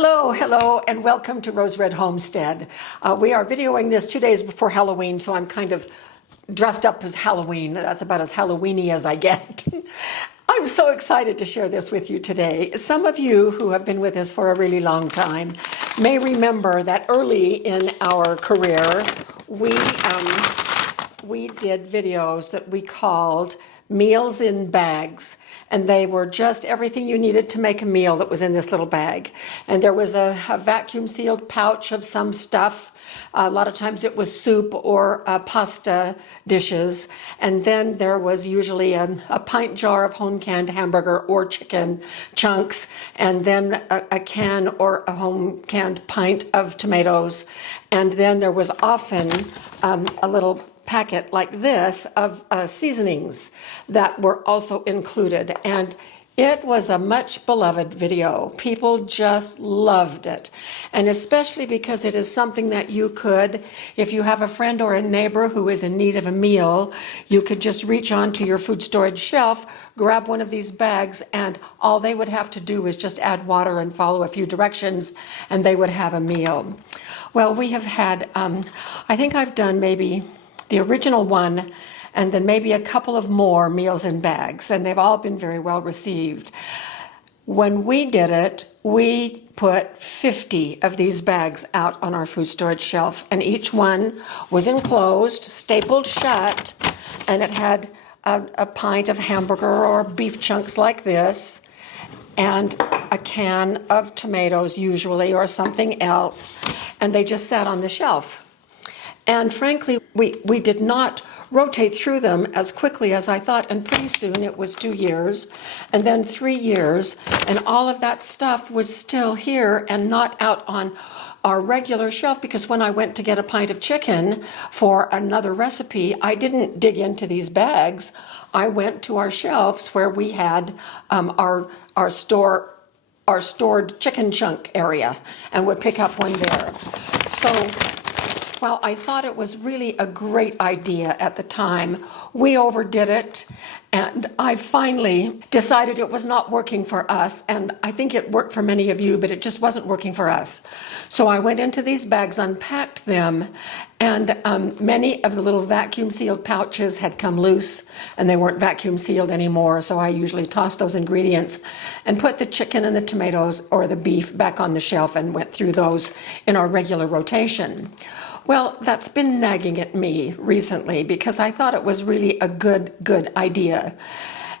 Hello, and welcome to Rose Red Homestead. We are videoing this 2 days before Halloween, so I'm kind of dressed up as Halloween. That's about as Halloween-y as I get. I'm so excited to share this with you today. Some of you who have been with us for a really long time may remember that early in our career, we did videos that we called Meals in Bags, and they were just everything you needed to make a meal that was in this little bag. And there was a vacuum sealed pouch of some stuff. A lot of times it was soup or pasta dishes, and then there was usually a pint jar of home canned hamburger or chicken chunks, and then a can or a home canned pint of tomatoes, and then there was often a little packet like this of seasonings that were also included, and it was a much beloved video. People just loved it, and especially because it is something that you could, if you have a friend or a neighbor who is in need of a meal, you could just reach onto your food storage shelf, grab one of these bags, and all they would have to do is just add water and follow a few directions, and they would have a meal. Well, we have had, I think I've done maybe the original one, and then maybe a couple of more meals in bags, and they've all been very well received. When we did it, we put 50 of these bags out on our food storage shelf, and each one was enclosed, stapled shut, and it had a pint of hamburger or beef chunks like this, and a can of tomatoes usually, or something else, and they just sat on the shelf. And frankly, we did not rotate through them as quickly as I thought, and pretty soon it was 2 years, and then 3 years, and all of that stuff was still here and not out on our regular shelf, because when I went to get a pint of chicken for another recipe, I didn't dig into these bags. I went to our shelves where we had our stored chicken chunk area, and would pick up one there. So, well, I thought it was really a great idea at the time. We overdid it, and I finally decided it was not working for us, and I think it worked for many of you, but it just wasn't working for us. So I went into these bags, unpacked them, and many of the little vacuum sealed pouches had come loose, and they weren't vacuum sealed anymore, so I usually tossed those ingredients and put the chicken and the tomatoes or the beef back on the shelf and went through those in our regular rotation. Well, that's been nagging at me recently because I thought it was really a good idea.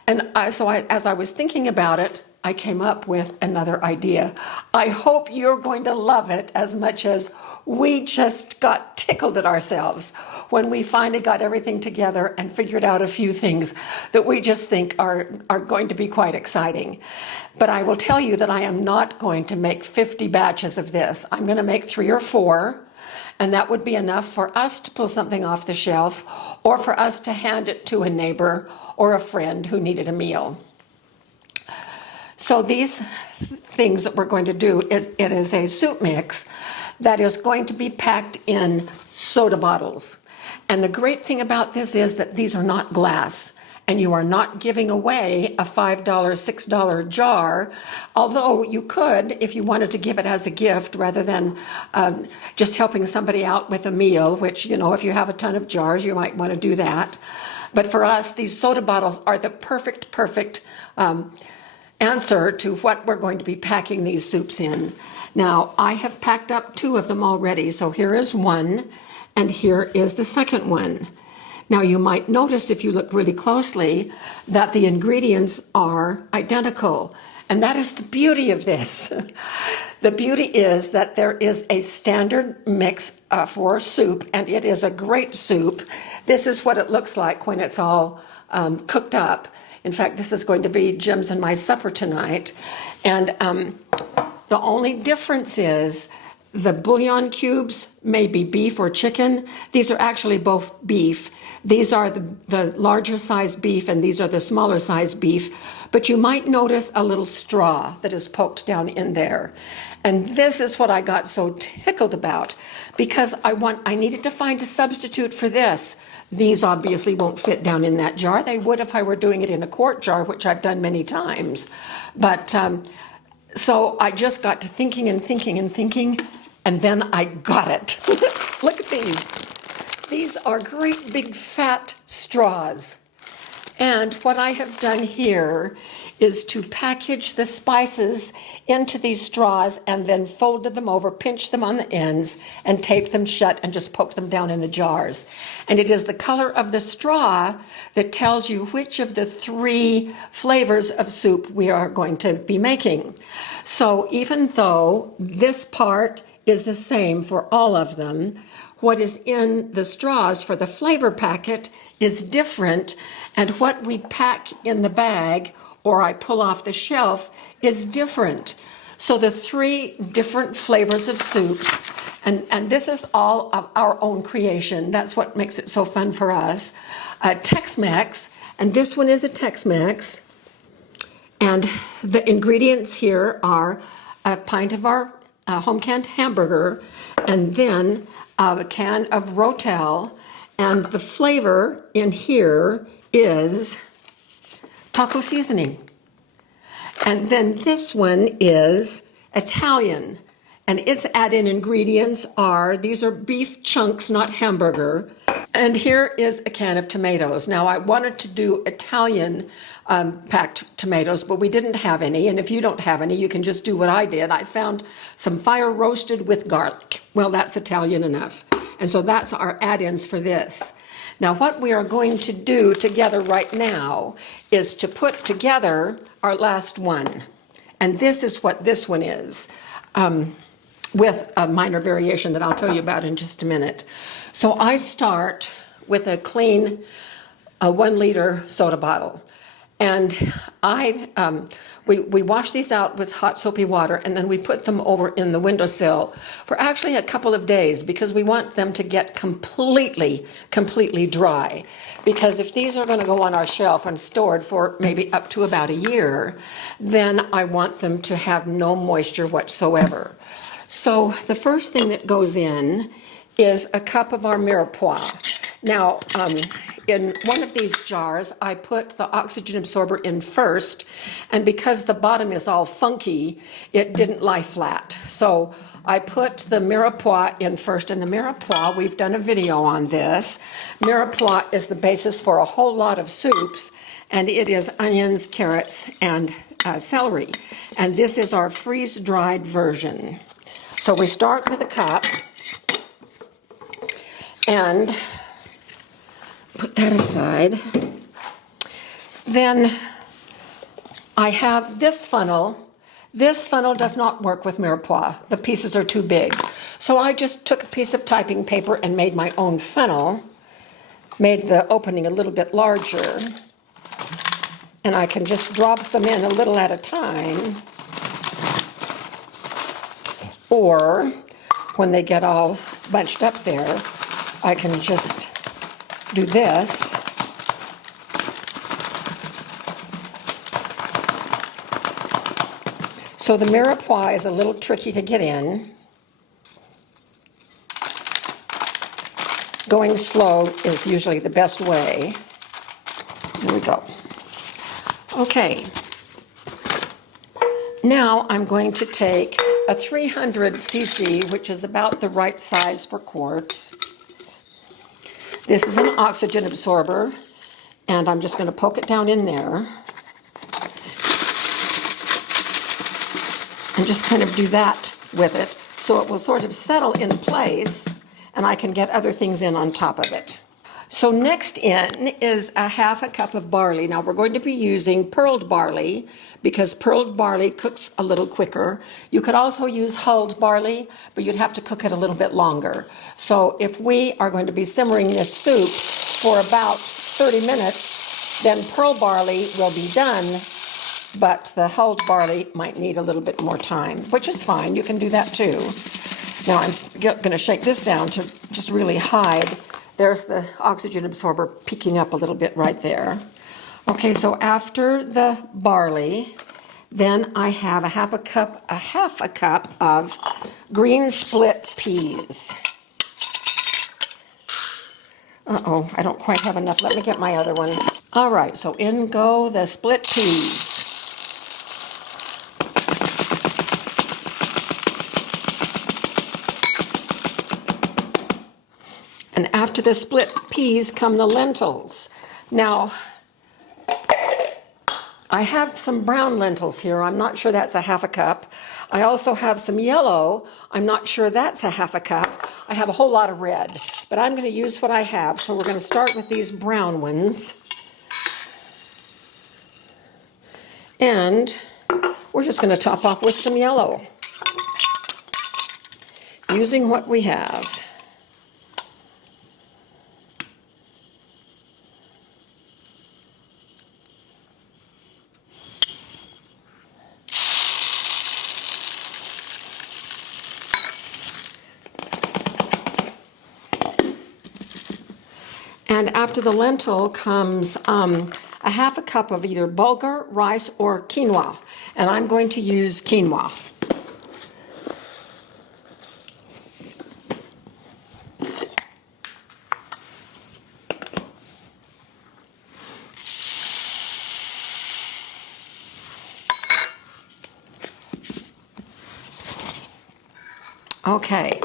And as I was thinking about it, I came up with another idea. I hope you're going to love it as much as we just got tickled at ourselves when we finally got everything together and figured out a few things that we just think are going to be quite exciting. But I will tell you that I am not going to make 50 batches of this. I'm going to make 3 or 4. And that would be enough for us to pull something off the shelf, or for us to hand it to a neighbor or a friend who needed a meal. So these things that we're going to do, it is a soup mix that is going to be packed in soda bottles. And the great thing about this is that these are not glass, and you are not giving away a $5, $6 jar, although you could if you wanted to give it as a gift rather than just helping somebody out with a meal, which, you know, if you have a ton of jars, you might want to do that. But for us, these soda bottles are the perfect answer to what we're going to be packing these soups in. Now, I have packed up 2 of them already, so here is one, and here is the second one. Now, you might notice if you look really closely that the ingredients are identical, and that is the beauty of this. The beauty is that there is a standard mix for soup, and it is a great soup. This is what it looks like when it's all cooked up. In fact, this is going to be Jim's and my supper tonight, and the only difference is the bouillon cubes may be beef or chicken. These are actually both beef. These are the larger size beef, and these are the smaller size beef. But you might notice a little straw that is poked down in there. And this is what I got so tickled about, because I needed to find a substitute for this. These obviously won't fit down in that jar. They would if I were doing it in a quart jar, which I've done many times. But So I just got to thinking and thinking and thinking, and then I got it. Look at these. These are great big fat straws. And what I have done here is to package the spices into these straws and then folded them over, pinched them on the ends, and taped them shut and just poked them down in the jars. And it is the color of the straw that tells you which of the 3 flavors of soup we are going to be making. So even though this part is the same for all of them, what is in the straws for the flavor packet is different, and what we pack in the bag or I pull off the shelf is different. So the 3 different flavors of soups, and this is all of our own creation. That's what makes it so fun for us. Tex-Mex, and this one is a Tex-Mex, and the ingredients here are a pint of our home canned hamburger, and then a can of Rotel, and the flavor in here is taco seasoning. And then this one is Italian, and its add-in ingredients are, these are beef chunks, not hamburger. And here is a can of tomatoes. Now I wanted to do Italian packed tomatoes, but we didn't have any. And if you don't have any, you can just do what I did. I found some fire roasted with garlic. Well, that's Italian enough. And so that's our add-ins for this. Now what we are going to do together right now is to put together our last one. And this is what this one is, with a minor variation that I'll tell you about in just a minute. So I start with a clean 1 liter soda bottle. And we wash these out with hot soapy water, and then we put them over in the windowsill for actually a couple of days, because we want them to get completely dry. Because if these are going to go on our shelf and stored for maybe up to about a year, then I want them to have no moisture whatsoever. So the first thing that goes in is a cup of our mirepoix. Now, in one of these jars, I put the oxygen absorber in first, and because the bottom is all funky, it didn't lie flat. So I put the mirepoix in first, and the mirepoix, we've done a video on this. Mirepoix is the basis for a whole lot of soups, and it is onions, carrots, and celery. And this is our freeze-dried version. So we start with a cup, and put that aside. Then I have this funnel. This funnel does not work with mirepoix. The pieces are too big. So I just took a piece of typing paper and made my own funnel, made the opening a little bit larger, and I can just drop them in a little at a time, or when they get all bunched up there, I can just do this. So the mirepoix is a little tricky to get in. Going slow is usually the best way. There we go. Okay. Now I'm going to take a 300 cc, which is about the right size for quarts. This is an oxygen absorber, and I'm just going to poke it down in there and just kind of do that with it so it will sort of settle in place, and I can get other things in on top of it. So next in is a half a cup of barley. Now we're going to be using pearled barley because pearled barley cooks a little quicker. You could also use hulled barley, but you'd have to cook it a little bit longer. So if we are going to be simmering this soup for about 30 minutes, then pearl barley will be done, but the hulled barley might need a little bit more time, which is fine. You can do that too. Now I'm going to shake this down to just really hide. There's the oxygen absorber peeking up a little bit right there. Okay, so after the barley, then I have a half a cup of green split peas. Uh-oh, I don't quite have enough. Let me get my other one. All right, so in go the split peas. And after the split peas come the lentils. Now, I have some brown lentils here. I'm not sure that's a half a cup. I also have some yellow. I'm not sure that's a half a cup. I have a whole lot of red, but I'm going to use what I have. So we're going to start with these brown ones. And we're just going to top off with some yellow, using what we have. And after the lentil comes a half a cup of either bulgur, rice, or quinoa. And I'm going to use quinoa. Okay,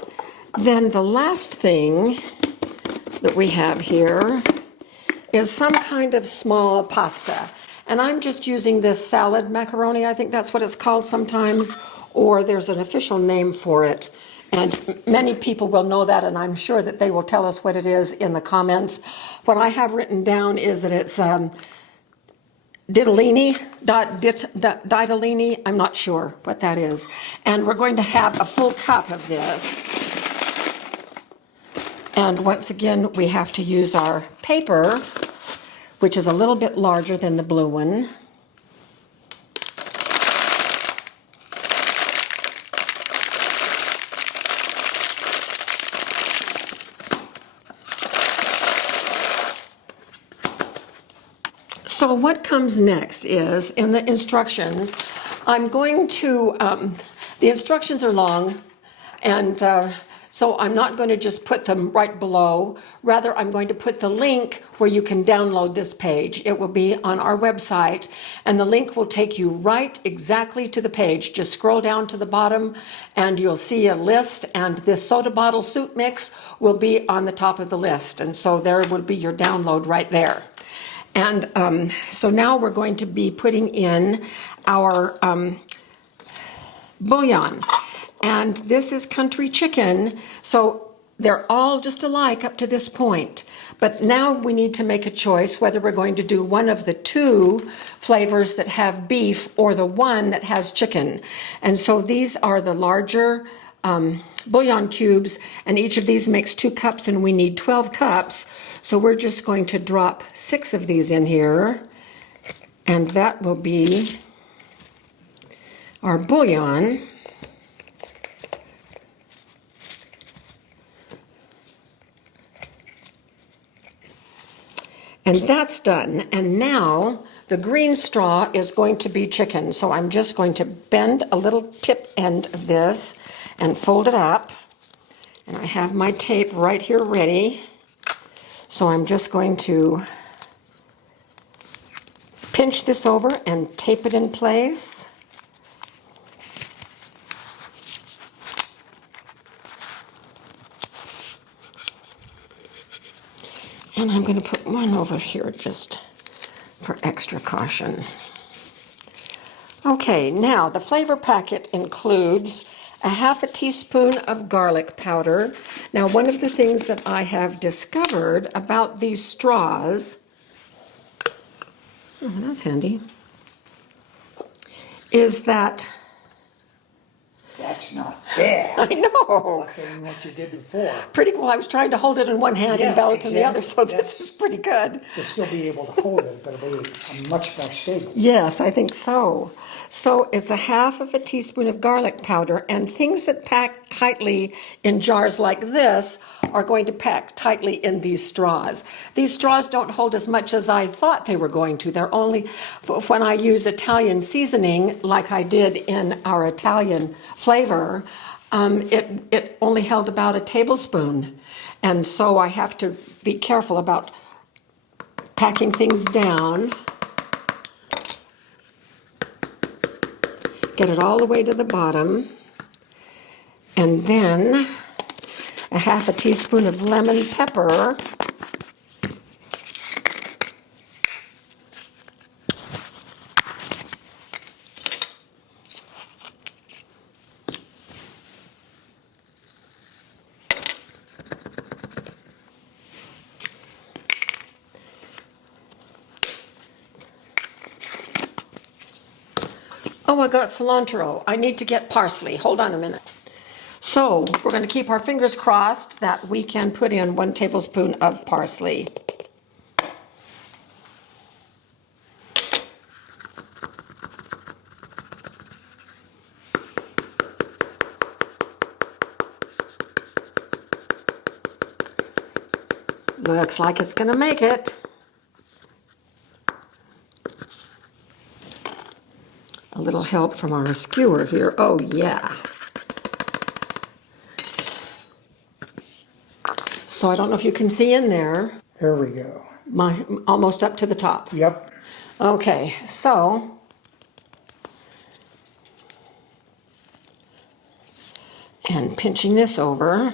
then the last thing that we have here is some kind of small pasta. And I'm just using this salad macaroni, I think that's what it's called sometimes, or there's an official name for it. And many people will know that, and I'm sure that they will tell us what it is in the comments. What I have written down is that it's ditalini, I'm not sure what that is. And we're going to have a full cup of this. And once again, we have to use our paper, which is a little bit larger than the blue one. So what comes next is, in the instructions, I'm going to, the instructions are long, and so I'm not going to just put them right below. Rather, I'm going to put the link where you can download this page. It will be on our website, and the link will take you right exactly to the page. Just scroll down to the bottom, and you'll see a list, and this soda bottle soup mix will be on the top of the list. And so there will be your download right there. And so now we're going to be putting in our bouillon. And this is country chicken, so they're all just alike up to this point. But now we need to make a choice whether we're going to do one of the two flavors that have beef or the one that has chicken. And so these are the larger bouillon cubes, and each of these makes 2 cups, and we need 12 cups. So we're just going to drop 6 of these in here, and that will be our bouillon. And that's done. And now the green straw is going to be chicken. So I'm just going to bend a little tip end of this and fold it up. And I have my tape right here ready. So I'm just going to pinch this over and tape it in place. And I'm going to put one over here just for extra caution. Okay, now the flavor packet includes a half a teaspoon of garlic powder. Now, one of the things that I have discovered about these straws, oh, that's handy, is that that's not bad. I know. Better than what you did before. Pretty cool. I was trying to hold it in one hand and balance in the other, so this That's- is pretty good. You'll still be able to hold it, but it'll be much more stable. Yes, I think so. So it's a half of a teaspoon of garlic powder, and things that pack tightly in jars like this are going to pack tightly in these straws. These straws don't hold as much as I thought they were going to. They're only, when I use Italian seasoning, like I did in our Italian flavor, it only held about a tablespoon. And so I have to be careful about packing things down. Get it all the way to the bottom. And then, a half a teaspoon of lemon pepper, oh, I got cilantro. I need to get parsley. Hold on a minute. So we're going to keep our fingers crossed that we can put in 1 tablespoon of parsley. Looks like it's going to make it. A little help from our skewer here. Oh, yeah. So I don't know if you can see in there. There we go. Almost up to the top. Yep. Okay, so and pinching this over.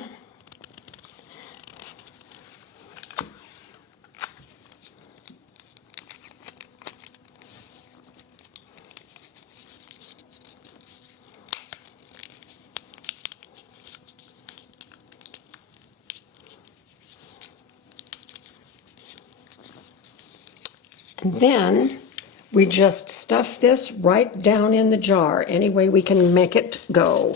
And then we just stuff this right down in the jar any way we can make it go.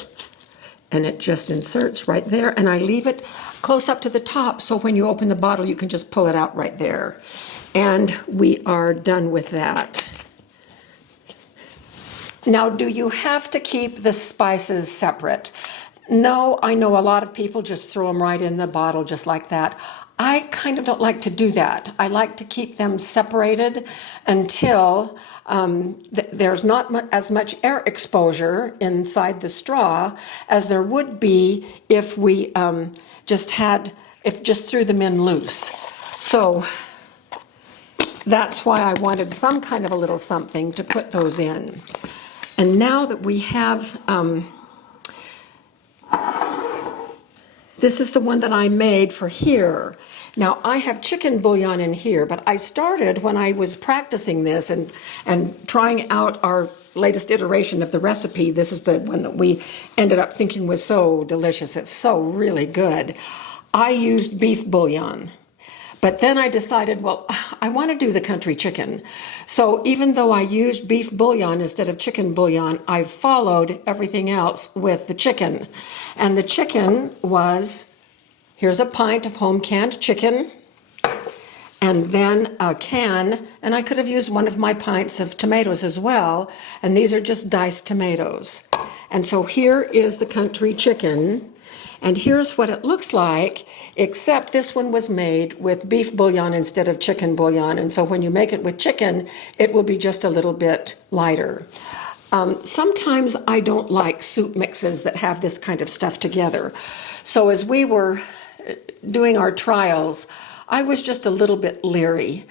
And it just inserts right there, and I leave it close up to the top so when you open the bottle you can just pull it out right there. And we are done with that. Now, do you have to keep the spices separate? No, I know a lot of people just throw them right in the bottle just like that. I kind of don't like to do that. I like to keep them separated until there's not as much air exposure inside the straw as there would be if we just threw them in loose. So that's why I wanted some kind of a little something to put those in. And now that we have, this is the one that I made for here. Now I have chicken bouillon in here, but I started when I was practicing this and trying out our latest iteration of the recipe. This is the one that we ended up thinking was so delicious. It's so really good. I used beef bouillon. But then I decided, well, I want to do the country chicken. So even though I used beef bouillon instead of chicken bouillon, I followed everything else with the chicken. And the chicken was, here's a pint of home canned chicken, and then a can, and I could have used one of my pints of tomatoes as well, and these are just diced tomatoes. And so here is the country chicken. And here's what it looks like, except this one was made with beef bouillon instead of chicken bouillon. And so when you make it with chicken, it will be just a little bit lighter. Sometimes I don't like soup mixes that have this kind of stuff together. So as we were doing our trials, I was just a little bit leery.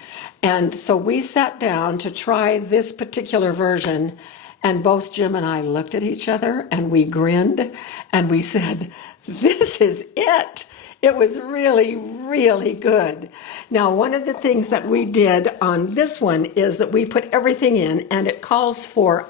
And so we sat down to try this particular version, and both Jim and I looked at each other and we grinned and we said, this is it. It was really, really good. Now, one of the things that we did on this one is that we put everything in, and it calls for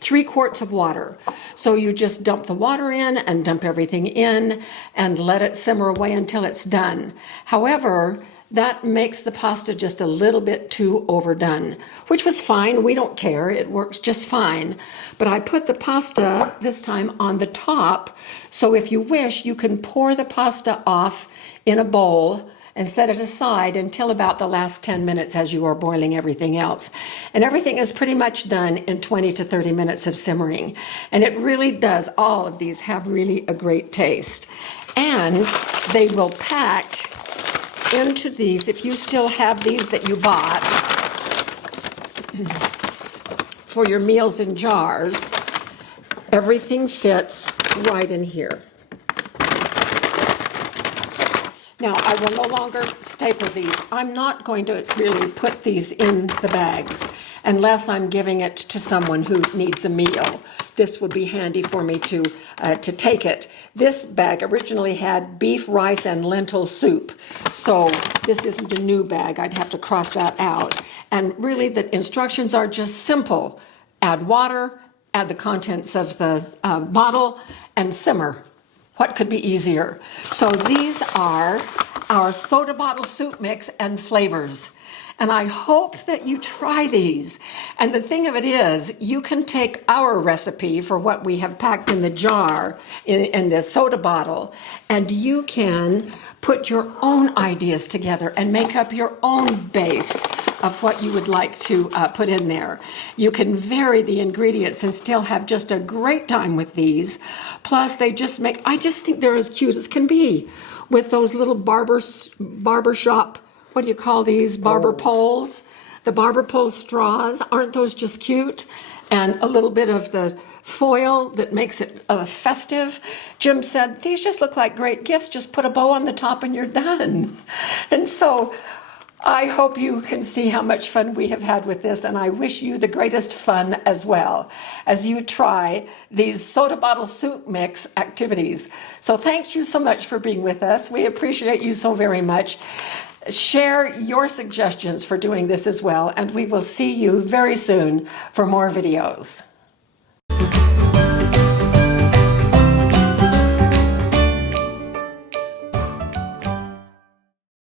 3 quarts of water. So you just dump the water in and dump everything in and let it simmer away until it's done. However, that makes the pasta just a little bit too overdone, which was fine. We don't care. It works just fine. But I put the pasta this time on the top, so if you wish, you can pour the pasta off in a bowl and set it aside until about the last 10 minutes as you are boiling everything else. And everything is pretty much done in 20 to 30 minutes of simmering. And it really does, all of these have really a great taste. And they will pack into these, if you still have these that you bought for your meals in jars, everything fits right in here. Now, I will no longer staple these. I'm not going to really put these in the bags unless I'm giving it to someone who needs a meal. This would be handy for me to take it. This bag originally had beef, rice, and lentil soup. So this isn't a new bag. I'd have to cross that out. And really, the instructions are just simple. Add water, add the contents of the bottle, and simmer. What could be easier? So these are our soda bottle soup mix and flavors. And I hope that you try these. And the thing of it is, you can take our recipe for what we have packed in the jar, in the soda bottle, and you can put your own ideas together and make up your own base of what you would like to put in there. You can vary the ingredients and still have just a great time with these. Plus, they just make, I just think they're as cute as can be with those little barber shop, what do you call these, barber poles? The barber pole straws, aren't those just cute? And a little bit of the foil that makes it festive. Jim said, these just look like great gifts. Just put a bow on the top and you're done. And so I hope you can see how much fun we have had with this, and I wish you the greatest fun as well as you try these soda bottle soup mix activities. So thank you so much for being with us. We appreciate you so very much. Share your suggestions for doing this as well, and we will see you very soon for more videos.